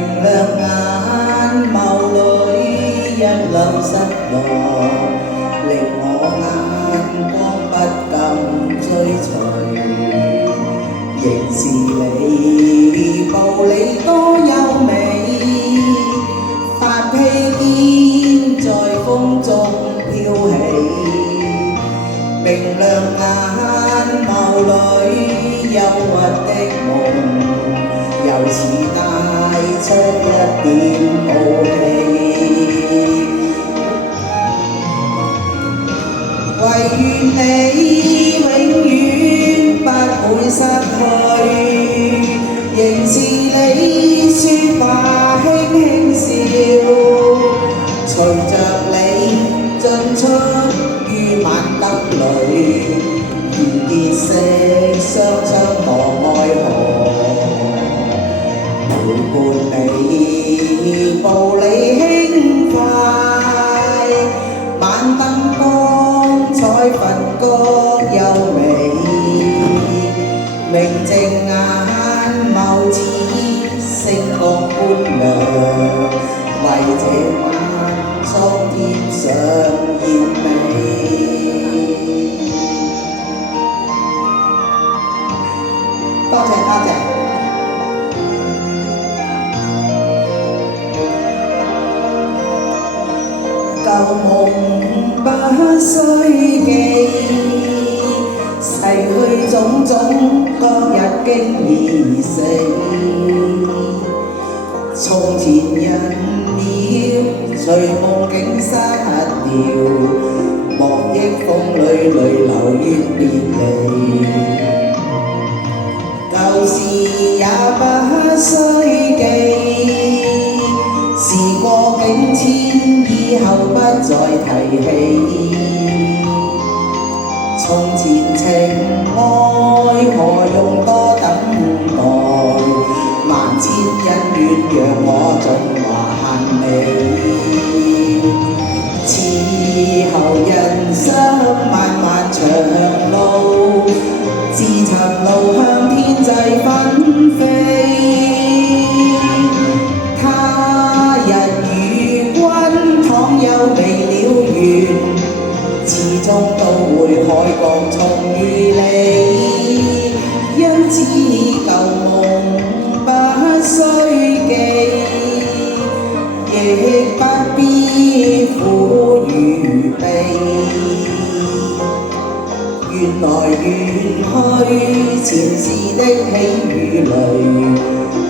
明亮眼眸裏一縷失落，令我眼光不敢追隨。仍是你步履多優美，發披肩在風中飄起。明亮眼眸裏憂鬱的夢，又似帶出一點傲氣。唯願你永遠不會失去，仍是你説話輕輕笑，隨着你進出於晚燈裏，如結識雙雙墮愛河。陪伴你步履輕快，晚燈光彩分割優美，明淨眼眸似星光般亮，為這晚蒼天上豔美。多謝多謝。舊夢不需記，逝去種種當日經已死。從前人了，隨夢境失掉，莫憶風裏淚流願別離。舊事也不需記，時過境遷，以後不再提起。從前情愛何用多等待，萬千恩怨讓我盡還你。此後人生漫漫長路，自尋路向天際紛飛。倘有未了緣，始終都會海角重遇你。因此舊夢不需記，亦不必苦與悲。緣來緣去，前世的喜與淚，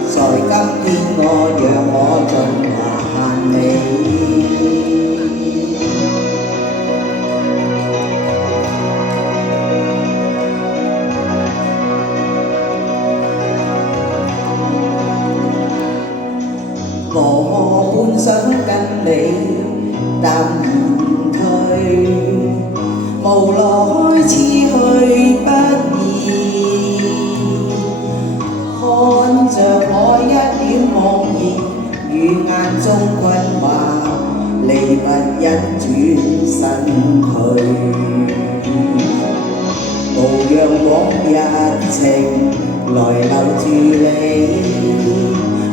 在今天讓我盡還你。我本想跟你但言退，無奈此去不易。看着我一臉茫然，與眼中困惑，離不因轉身去。無讓往日情來留住你，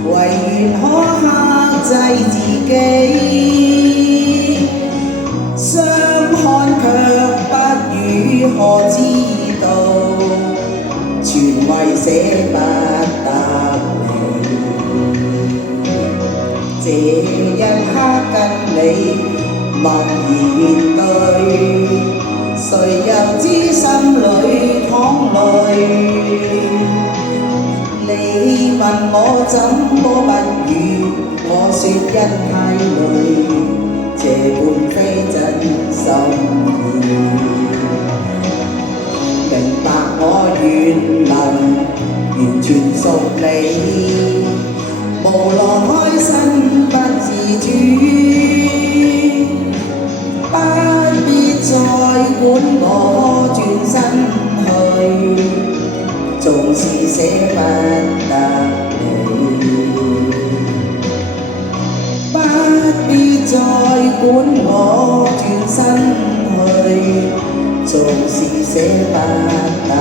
唯願可克制自己。相看卻不語何知道，全為捨不得你。這一刻跟你默然對，誰又知心裏淌淚。你問我怎麼不語，我說因太累，這半非真心意。明白我願能完全屬你，無奈開身不自主，不必再管我轉身去。縱是捨不得你，不必再管我轉身去，縱是捨不得。